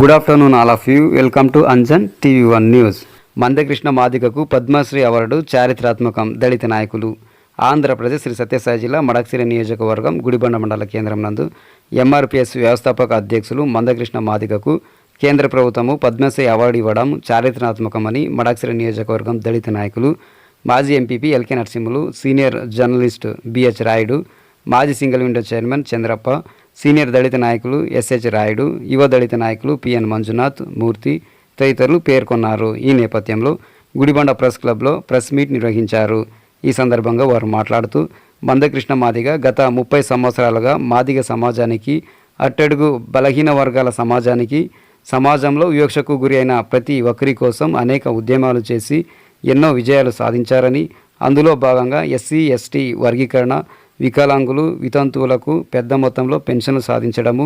Good afternoon all of you. Welcome to Anjan TV1 news. Mandakrishna మాదిగకు Padmashri award చారిత్రాత్మకం. దళిత నాయకులు. ఆంధ్రప్రదేశ్ శ్రీ సత్యసాయి జిల్లా మడకశిర నియోజకవర్గం గుడిబండ మండల కేంద్రం నందు MRPS వ్యవస్థాపక అధ్యక్షులు మందకృష్ణ మాదిగకు కేంద్ర ప్రభుత్వము పద్మశ్రీ అవార్డు ఇవ్వడం చారిత్రాత్మకమని మడకశిర నియోజకవర్గం దళిత నాయకులు, మాజీ MPP LK Narasimhulu, senior journalist BH Rayudu, మాజీ single window chairman Chandrappa, senior దళిత నాయకులు SH రాయుడు, యువ దళిత నాయకులు PN మంజునాథ్, మూర్తి తదితరులు పేర్కొన్నారు. ఈ నేపథ్యంలో గుడిబండ ప్రెస్ క్లబ్లో ప్రెస్ మీట్ నిర్వహించారు. ఈ సందర్భంగా వారు మాట్లాడుతూ మందకృష్ణ మాదిగ గత 30 సంవత్సరాలుగా మాదిగ సమాజానికి, అట్టడుగు బలహీన వర్గాల సమాజానికి, సమాజంలో వివక్షకు గురి అయిన ప్రతి ఒక్కరి కోసం అనేక ఉద్యమాలు చేసి ఎన్నో విజయాలు సాధించారని, అందులో భాగంగా SC ST వర్గీకరణ, వికలాంగులు, వితంతువులకు పెద్ద మొత్తంలో పెన్షన్లు సాధించడము,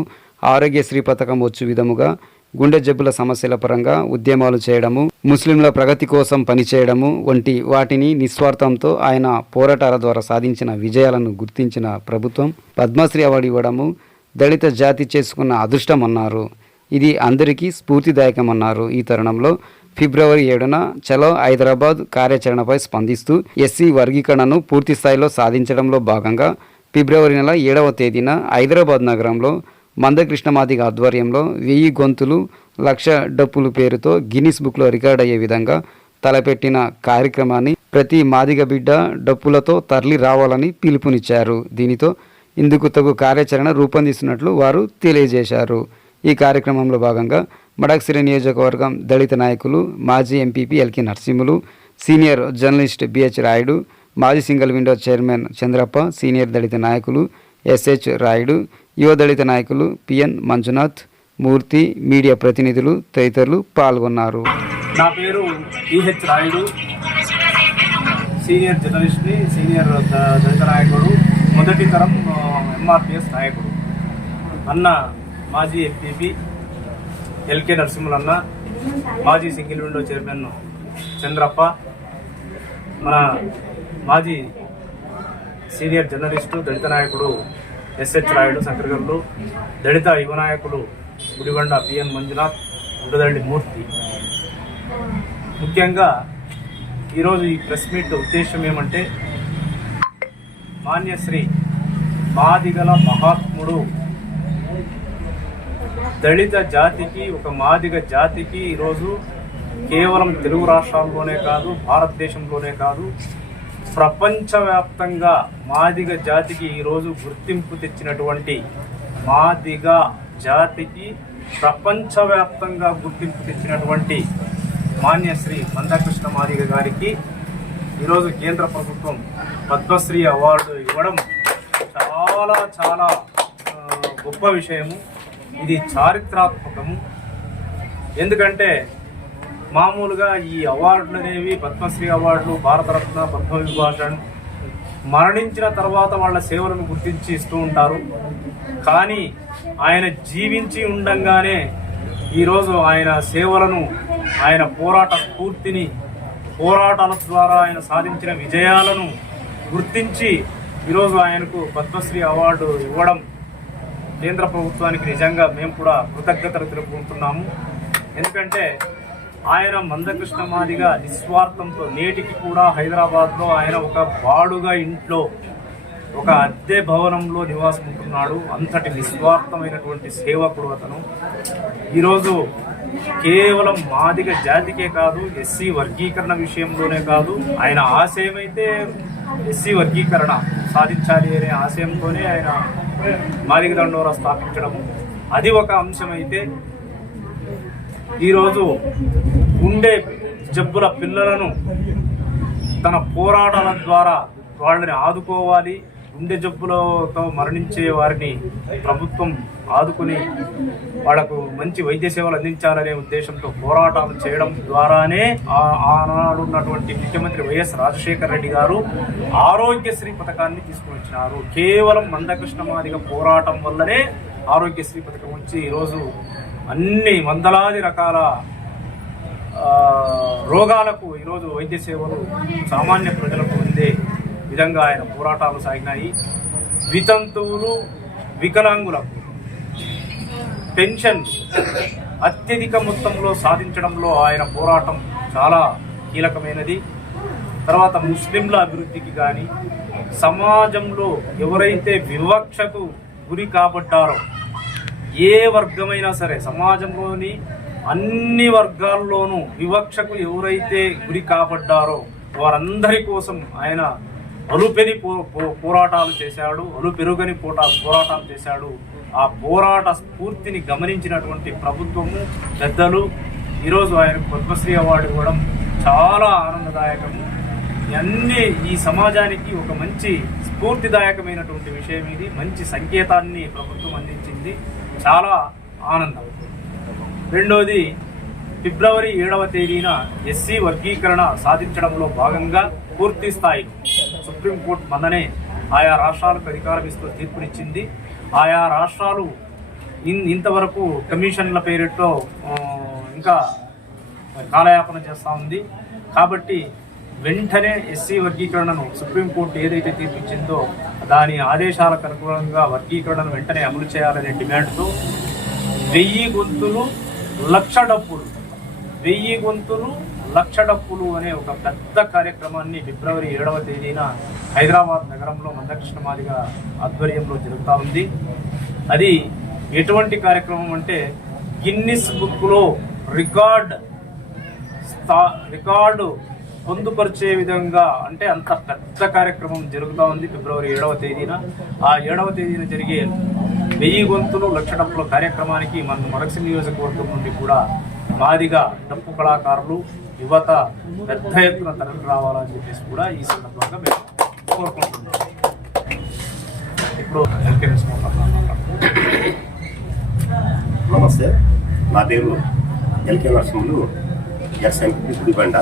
ఆరోగ్యశ్రీ పథకం వచ్చు విధముగా గుండె జబ్బుల సమస్యల పరంగా ఉద్యమాలు చేయడము, ముస్లింల ప్రగతి కోసం పనిచేయడము వంటి వాటిని నిస్వార్థంతో ఆయన పోరాటాల ద్వారా సాధించిన విజయాలను గుర్తించిన ప్రభుత్వం పద్మశ్రీ అవార్డు ఇవ్వడము దళిత జాతి చేసుకున్న అదృష్టం అన్నారు. ఇది అందరికీ స్ఫూర్తిదాయకమన్నారు. ఈ తరుణంలో ఫిబ్రవరి 7న చలో హైదరాబాద్ కార్యాచరణపై స్పందిస్తూ SC వర్గీకరణను పూర్తి స్థాయిలో సాధించడంలో భాగంగా ఫిబ్రవరి నెల 7వ తేదీన హైదరాబాద్ నగరంలో మందకృష్ణ మాదిగ ఆధ్వర్యంలో 1000 గొంతులు 1,00,000 డప్పులు పేరుతో గిన్నిస్ బుక్లో రికార్డ్ అయ్యే విధంగా తలపెట్టిన కార్యక్రమాన్ని ప్రతి మాదిగ బిడ్డ డప్పులతో తరలి రావాలని పిలుపునిచ్చారు. దీనితో ఇందుకు తగు కార్యాచరణ రూపొందిస్తున్నట్లు వారు తెలియజేశారు. ఈ కార్యక్రమంలో భాగంగా మడకశిర నియోజకవర్గం దళిత నాయకులు, మాజీ MPP LK Narasimhulu, senior journalist BH Rayudu, మాజీ single window chairman Chandrappa, senior దళిత నాయకులు SH రాయుడు, యువ దళిత నాయకులు PN మంజునాథ్, మూర్తి, మీడియా ప్రతినిధులు తదితరులు పాల్గొన్నారు. నా పేరు BH రాయుడు, సీనియర్ జర్నలిస్ట్ని, సీనియర్ దళిత నాయకుడు, మొదటి తరం MRPS నాయకుడు. అన్న మాజీ ఎంపీపీ ఎల్కే నరసింహులు అన్న, మాజీ సింగిల్ విండో చైర్మన్ చంద్రప్ప, మన మాజీ సీనియర్ జర్నలిస్టు దళిత నాయకుడు SH రాయుడు శంకరగల్లు, దళిత యువ నాయకులు గుడిబండ PN మంజునాథ్, ఉడదల్లి మూర్తి. ముఖ్యంగా ఈరోజు ఈ ప్రెస్ మీట్ ఉద్దేశం ఏమంటే, మాన్యశ్రీ మాదిగల మహాత్ముడు, దళిత జాతికి, ఒక మాదిగ జాతికి ఈరోజు కేవలం తెలుగు రాష్ట్రాల్లోనే కాదు, భారతదేశంలోనే కాదు, ప్రపంచవ్యాప్తంగా మాదిగ జాతికి ఈరోజు గుర్తింపు తెచ్చినటువంటి, మాదిగ జాతికి ప్రపంచవ్యాప్తంగా గుర్తింపు తెచ్చినటువంటి మాన్యశ్రీ మందకృష్ణ మాదిగ గారికి ఈరోజు కేంద్ర ప్రభుత్వం పద్మశ్రీ అవార్డు ఇవ్వడం చాలా చాలా గొప్ప విషయము. ఇది చారిత్రాత్మకము. ఎందుకంటే మామూలుగా ఈ అవార్డులు అనేవి, పద్మశ్రీ అవార్డులు, భారతరత్న, పద్మవిభూషణ్ మరణించిన తర్వాత వాళ్ళ సేవలను గుర్తించి ఇస్తూ ఉంటారు. కానీ ఆయన జీవించి ఉండంగానే ఈరోజు ఆయన సేవలను, ఆయన పోరాట స్ఫూర్తిని, పోరాటాల ద్వారా ఆయన సాధించిన విజయాలను గుర్తించి ఈరోజు ఆయనకు పద్మశ్రీ అవార్డు ఇవ్వడం కేంద్ర ప్రభుత్వానికి నిజంగా మేము కూడా కృతజ్ఞతలు తెలుపుకుంటున్నాము. ఎందుకంటే ఆయన మందకృష్ణ మాదిగ నిస్వార్థంతో నేటికి కూడా హైదరాబాద్లో ఆయన ఒక బాడుగా ఇంట్లో, ఒక అద్దె భవనంలో నివాసం ఉంటున్నాడు. అంతటి నిస్వార్థమైనటువంటి సేవకుడు అతను. ఈరోజు కేవలం మాదిగ జాతికే కాదు, SC వర్గీకరణ విషయంలోనే కాదు, ఆయన ఆశయమైతే SC వర్గీకరణ సాధించాలి అనే ఆశయంతోనే ఆయన మాదిగ దండోరా స్థాపించడము, అది ఒక అంశమైతే, ఈరోజు గుండె జబ్బుల పిల్లలను తన పోరాటాల ద్వారా వాళ్ళని ఆదుకోవాలి, గుండె జబ్బులతో మరణించే వారిని ప్రభుత్వం ఆదుకుని వాళ్లకు మంచి వైద్య సేవలు అందించాలనే ఉద్దేశంతో పోరాటాలు చేయడం ద్వారానే ఆనాడు ఉన్నటువంటి ముఖ్యమంత్రి వైఎస్ రాజశేఖర రెడ్డి గారు ఆరోగ్యశ్రీ పథకాన్ని తీసుకుని వచ్చినారు. కేవలం మందకృష్ణ మాదిగ పోరాటం వల్లనే ఆరోగ్యశ్రీ పథకం వచ్చి ఈరోజు అన్ని వందలాది రకాల రోగాలకు ఈరోజు వైద్య సేవలు సామాన్య ప్రజలకు అందే విధంగా ఆయన పోరాటాలు సాగినాయి. వితంతువులు, వికలాంగులకు పెన్షన్ అత్యధిక మొత్తంలో సాధించడంలో ఆయన పోరాటం చాలా కీలకమైనది. తర్వాత ముస్లింల అభివృద్ధికి కానీ, సమాజంలో ఎవరైతే వివక్షకు గురి కాబడ్డారో, ఏ వర్గమైనా సరే సమాజంలోని అన్ని వర్గాల్లోనూ వివక్షకు ఎవరైతే గురి కాబడ్డారో వారందరి కోసం ఆయన అలుపెని పోరాటాలు చేశాడు, అలుపెరుగని పోరాటాలు చేశాడు. ఆ పోరాట స్ఫూర్తిని గమనించినటువంటి ప్రభుత్వము, పెద్దలు ఈరోజు ఆయనకు పద్మశ్రీ అవార్డు ఇవ్వడం చాలా ఆనందదాయకము. అన్నీ ఈ సమాజానికి ఒక మంచి స్ఫూర్తిదాయకమైనటువంటి విషయం. ఇది మంచి సంకేతాన్ని ప్రభుత్వం అందించింది, చాలా ఆనందం. రెండోది, ఫిబ్రవరి 7వ తేదీన ఎస్సీ వర్గీకరణ సాధించడంలో భాగంగా పూర్తి స్థాయిలో సుప్రీంకోర్టు మొన్ననే ఆయా రాష్ట్రాలకు అధికారం ఇస్తూ తీర్పునిచ్చింది. ఆయా రాష్ట్రాలు ఇంతవరకు కమిషన్ల పేరుతో ఇంకా కాలయాపన చేస్తూ ఉంది. కాబట్టి వెంటనే ఎస్సీ వర్గీకరణను సుప్రీంకోర్టు ఏదైతే తీర్పిచ్చిందో దాని ఆదేశాలకు అనుగుణంగా వర్గీకరణను వెంటనే అమలు చేయాలనే డిమాండ్తో 1000 గొంతులు 1,00,000 డప్పులు, 1000 గొంతులు 1,00,000 డప్పులు అనే ఒక పెద్ద కార్యక్రమాన్ని ఫిబ్రవరి 7వ తేదీన హైదరాబాద్ నగరంలో మందకృష్ణ మాదిగ ఆధ్వర్యంలో జరుగుతూ ఉంది. అది ఎటువంటి కార్యక్రమం అంటే గిన్నిస్ బుక్లో రికార్డు పొందుపరిచే విధంగా, అంటే అంత పెద్ద కార్యక్రమం జరుగుతూ ఉంది ఫిబ్రవరి 7వ తేదీన. ఆ 7వ తేదీన జరిగే 1000 గొంతులు 1,00,000 డప్పుల కార్యక్రమానికి మన మడక్సి నియోజకవర్గం నుండి కూడా మాదిగా డప్పు కళాకారులు, యువత పెద్ద ఎత్తున తరలి రావాలని చెప్పేసి కూడా ఈ సందర్భంగా మేము కోరుకుంటున్నాం. ఇప్పుడు నమస్తే, నా పేరు ఎల్కే నరసింహులు, ఎక్స్ఎంపీ గుడిబండ.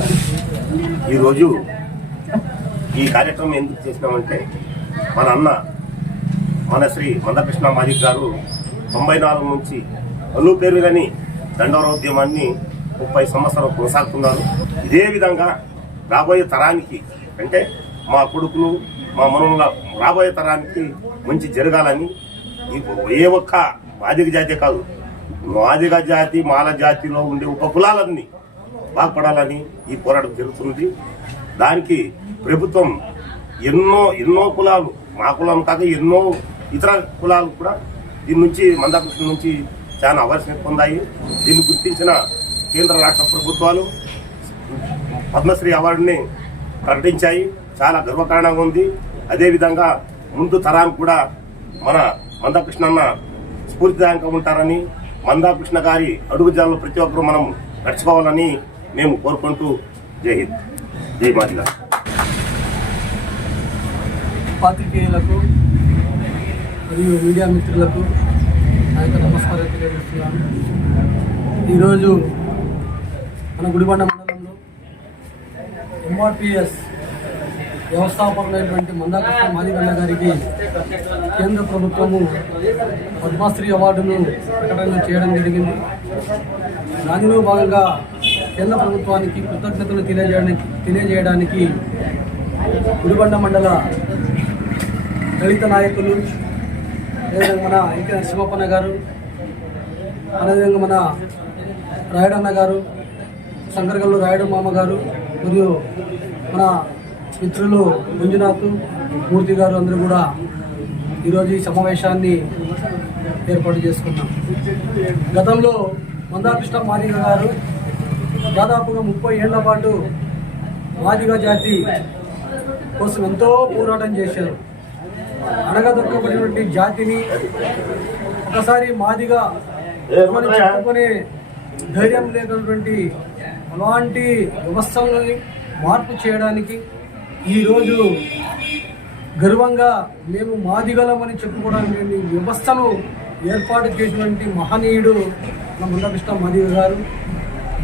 ఈరోజు ఈ కార్యక్రమం ఎందుకు చేసినామంటే, మన అన్న మన శ్రీ మందకృష్ణ మాదిగ గారు 94 నుంచి అలుపెరుగని దండోరోద్యమాన్ని 30 సంవత్సరాలు కొనసాగుతున్నారు. ఇదే విధంగా రాబోయే తరానికి, అంటే మా కొడుకులు మా మనముల రాబోయే తరానికి మంచి జరగాలని, ఏ ఒక్క మాదిగ జాతి కాదు, మాదిగ జాతి మాల జాతిలో ఉండే ఉప కులాలన్నీ బాగుపడాలని ఈ పోరాటం జరుగుతుంది. దానికి ప్రభుత్వం ఎన్నో కులాలు, మా కులం కాక ఎన్నో ఇతర కులాలు కూడా దీని నుంచి మందకృష్ణ నుంచి చాలా అవేర్నెస్ పొందాయి. దీన్ని గుర్తించిన కేంద్ర రాష్ట్ర ప్రభుత్వాలు పద్మశ్రీ అవార్డుని ప్రకటించాయి. చాలా గర్వకారణంగా ఉంది. అదేవిధంగా ముందు తరానికి కూడా మన మందకృష్ణ అన్న స్ఫూర్తిదాయకంగా ఉంటారని, మందకృష్ణ గారి అడుగుజాడలో ప్రతి ఒక్కరూ మనం నడుచుకోవాలని మేము కోరుకుంటూ జై హింద్, జై మాదిగ. పాత్రికేయులకు మరియు మీడియా మిత్రులకు నా యొక్క నమస్కారం తెలియజేస్తున్నాను. ఈరోజు మన గుడిబండ మండలంలో ఎంఆర్పిఎస్ వ్యవస్థాపకులైనటువంటి మందకృష్ణ మాదిగ గారికి కేంద్ర ప్రభుత్వము పద్మశ్రీ అవార్డును ప్రకటన చేయడం జరిగింది. దానిలో భాగంగా కేంద్ర ప్రభుత్వానికి కృతజ్ఞతలు తెలియజేయడానికి గుడిబండ మండల దళిత నాయకులు, అదేవిధంగా మన ఇంక నరసింహప్పన్న గారు, అదేవిధంగా మన రాయుడన్న గారు, శంకరగల్లు రాయుడు మామ గారు, మరియు మన మిత్రులు మంజునాథ్, మూర్తి గారు అందరూ కూడా ఈరోజు ఈ సమావేశాన్ని ఏర్పాటు చేసుకున్నాం. గతంలో మందకృష్ణ మాదిగ గారు దాదాపుగా 30 ఏళ్ల పాటు మాదిగ జాతి కోసం ఎంతో పోరాటం చేశారు. అణగదొక్కబడినటువంటి జాతిని ఒకసారి మాదిగా చెప్పుకునే ధైర్యం లేనటువంటి అలాంటి వ్యవస్థలని మార్పు చేయడానికి ఈరోజు గర్వంగా మేము మాదిగలమని చెప్పుకోవడానికి వ్యవస్థను ఏర్పాటు చేసినటువంటి మహనీయుడు మన మందకృష్ణ మాదిగ గారు.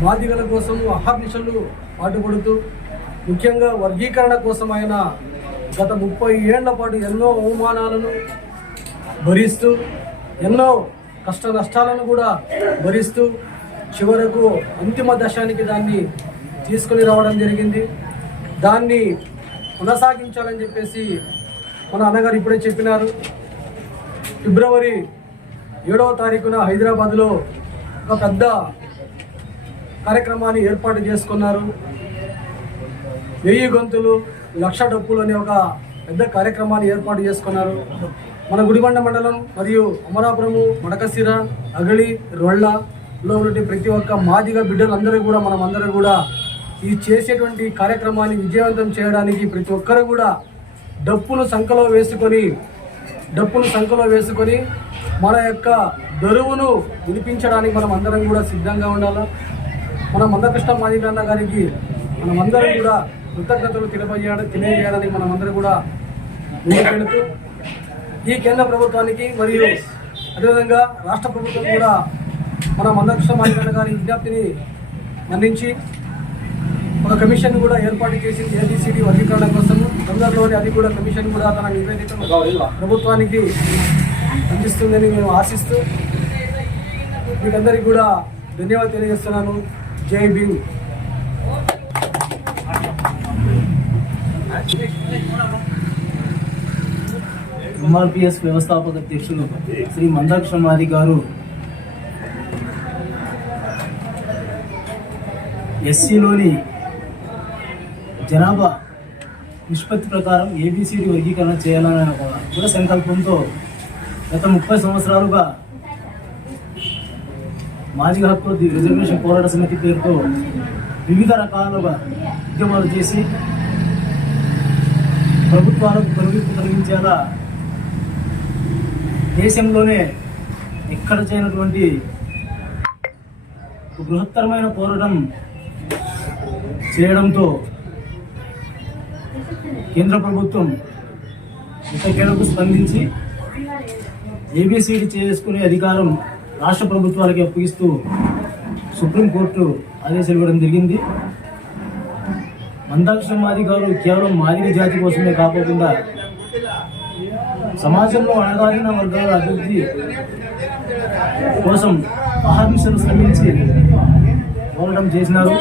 మాదిగల కోసం అహర్నిశలు పాటుపడుతూ, ముఖ్యంగా వర్గీకరణ కోసం ఆయన గత 30 ఏళ్ల పాటు ఎన్నో అవమానాలను భరిస్తూ, ఎన్నో కష్ట నష్టాలను కూడా భరిస్తూ చివరకు అంతిమ దశానికి దాన్ని తీసుకొని రావడం జరిగింది. దాన్ని కొనసాగించాలని చెప్పేసి మన అన్నగారు ఇప్పుడే చెప్పినారు. ఫిబ్రవరి 7వ తారీఖున హైదరాబాద్లో ఒక పెద్ద కార్యక్రమాన్ని ఏర్పాటు చేసుకున్నారు. 1000 గొంతులు 1,00,000 డప్పులు అనే ఒక పెద్ద కార్యక్రమాన్ని ఏర్పాటు చేసుకున్నారు. మన గుడిబండ మండలం మరియు అమరాపురము, మడకశిర, అగళి, రొళ్ళలో ఉన్నటువంటి ప్రతి ఒక్క మాదిగ బిడ్డలందరూ కూడా మనమందరూ కూడా ఈ చేసేటువంటి కార్యక్రమాన్ని విజయవంతం చేయడానికి ప్రతి ఒక్కరు కూడా డప్పును సంకలో వేసుకొని మన యొక్క దరువును వినిపించడానికి మనం అందరం కూడా సిద్ధంగా ఉండాలి. మన మందకృష్ణ మాదిగ అన్న గారికి మనమందరం కూడా కృతజ్ఞతలు తెలియజేయడానికి మనమందరం కూడా ముందుకెళ్తూ ఈ కేంద్ర ప్రభుత్వానికి మరియు అదేవిధంగా రాష్ట్ర ప్రభుత్వం కూడా మన మందకృష్ణ మాదిగ అన్న గారి విజ్ఞప్తిని మన్నించి ఒక కమిషన్ కూడా ఏర్పాటు చేసింది ఏబిసిడి వర్గీకరణ కోసం. తొందరలోనే అది కూడా కమిషన్ కూడా తన నివేదికను ప్రభుత్వానికి అందిస్తుందని మేము ఆశిస్తూ మీకందరికీ కూడా ధన్యవాదాలు తెలియజేస్తున్నాను. జై భీమ్. ఎంఆర్పిఎస్ వ్యవస్థాపక అధ్యక్షులు శ్రీ మందకృష్ణ మాదిగ గారు ఎస్సీలోని జనాభా నిష్పత్తి ప్రకారం ఏబిసిడి వర్గీకరణ చేయాలనే దృఢ సంకల్పంతో గత 30 సంవత్సరాలుగా మాదిగ హక్కు రిజర్వేషన్ పోరాట సమితి పేరుతో వివిధ రకాలుగా ఉద్యమాలు చేసి ప్రభుత్వాలకు కనువిప్పు కలిగించేలా దేశంలోనే ఎక్కడ చేయనటువంటి బృహత్తరమైన పోరాటం చేయడంతో కేంద్ర ప్రభుత్వం ఇతకేలకు స్పందించి ఏబిసిడి చేసుకునే అధికారం రాష్ట్ర ప్రభుత్వాలకి అప్పగిస్తూ సుప్రీంకోర్టు ఆదేశాలు ఇవ్వడం జరిగింది. మందకృష్ణ మాదిగ గారు కేవలం మాదిగ జాతి కోసమే కాకుండా సమాజంలో అణగారిన వర్గాల అభివృద్ధి కోసం అహర్నిశలు శ్రమించి పోరాటం చేసినారు.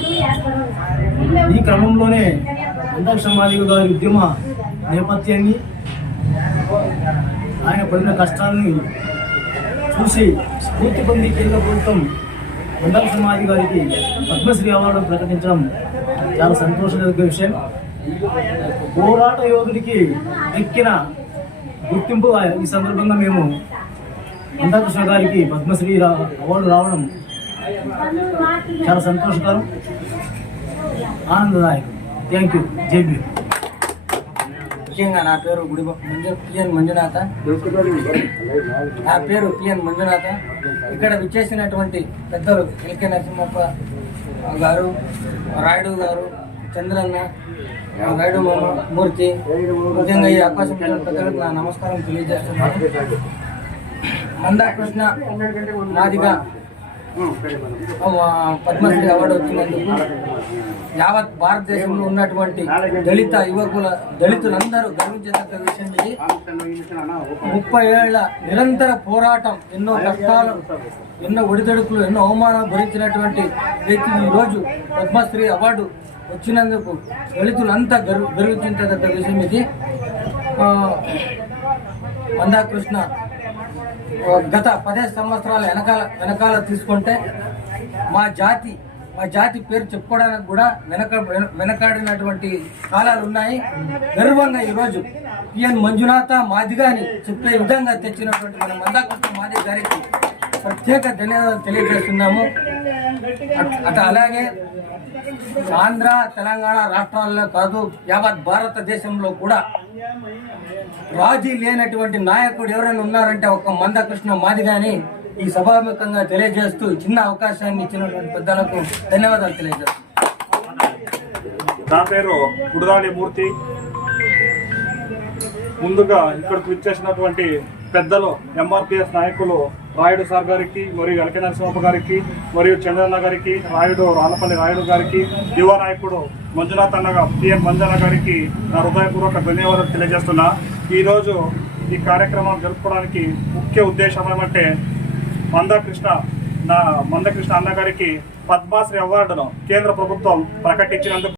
ఈ క్రమంలోనే మందకృష్ణ మాదిగ గారి ఉద్యమ నేపథ్యాన్ని, ఆయన పడిన కష్టాలను చూసి స్ఫూర్తి పొంది కేంద్ర ప్రభుత్వం మందకృష్ణ మాదిగ గారికి పద్మశ్రీ అవార్డు ప్రకటించడం చాలా సంతోషదగ్గ విషయం. పోరాట యోధుడికి ఎక్కిన గుర్తింపు ఈ సందర్భంగా మేము మందకృష్ణ గారికి పద్మశ్రీ అవార్డు రావడం చాలా సంతోషకరం, ఆనందదాయకం. Thank you. జై భీమ్. ముఖ్యంగా నా పేరు పిఎన్ మంజునాథ. ఇక్కడ విచ్చేసినటువంటి పెద్దలు ఎల్కే నరసింహప్ప గారు, రాయుడు గారు, చంద్రన్న, రాయుడు మూర్తి, ముఖ్యంగా ఈ అవకాశం పెద్దలకు నా నమస్కారం తెలియజేస్తున్నాను. మందకృష్ణ మాదిగ పద్మశ్రీ అవార్డు వచ్చినందుకు యావత్ భారతదేశంలో ఉన్నటువంటి దళితులందరూ గర్వించదగ్గ విషయం ఇది. 30 ఏళ్ల నిరంతర పోరాటం, ఎన్నో కష్టాలు, ఎన్నో ఒడిదొడుకులు, ఎన్నో అవమానాలు భరించినటువంటి వ్యక్తి ఈరోజు పద్మశ్రీ అవార్డు వచ్చినందుకు దళితులంతా గర్వించదగ్గ విషయం ఇది. మందకృష్ణ గత 15 సంవత్సరాల వెనకాల తీసుకుంటే మా జాతి పేరు చెప్పుకోవడానికి కూడా వెనకాడినటువంటి కాలాలు ఉన్నాయి. గర్వంగా ఈరోజు పిఎన్ మంజునాథ మాదిగ అని చెప్పే విధంగా తెచ్చినటువంటి మన మందకృష్ణ మాదిగ గారికి ప్రత్యేక ధన్యవాదాలు తెలియజేస్తున్నాము. అలాగే ఆంధ్ర, తెలంగాణ రాష్ట్రాల్లో కాదు, యావత్ భారతదేశంలో కూడా రాజీ లేనటువంటి నాయకుడు ఎవరైనా ఉన్నారంటే ఒక మందకృష్ణ మాదిగ అని ఈ సభాముఖంగా తెలియజేస్తూ చిన్న అవకాశాన్ని ఇచ్చినటువంటి పెద్దలకు ధన్యవాదాలు తెలియజేస్తాను. నా పేరు కుడదాడి మూర్తి. ముందుగా ఇక్కడికి విచ్చేసినటువంటి పెద్దలు ఎంఆర్పిఎస్ నాయకులు రాయుడు సార్ గారికి, మరియు ఎల్కే నరసింహప్ప గారికి, మరియు చంద్రన్న గారికి, రాళ్ళపల్లి రాయుడు గారికి, యువ నాయకుడు మంజునాథ్ అన్నగా పిఎన్ మంజన్న గారికి నా హృదయపూర్వక ధన్యవాదాలు తెలియజేస్తున్నా. ఈరోజు ఈ కార్యక్రమం జరుపుకోవడానికి ముఖ్య ఉద్దేశం ఏమంటే మందకృష్ణ అన్న గారికి పద్మశ్రీ అవార్డును కేంద్ర ప్రభుత్వం ప్రకటించినందుకు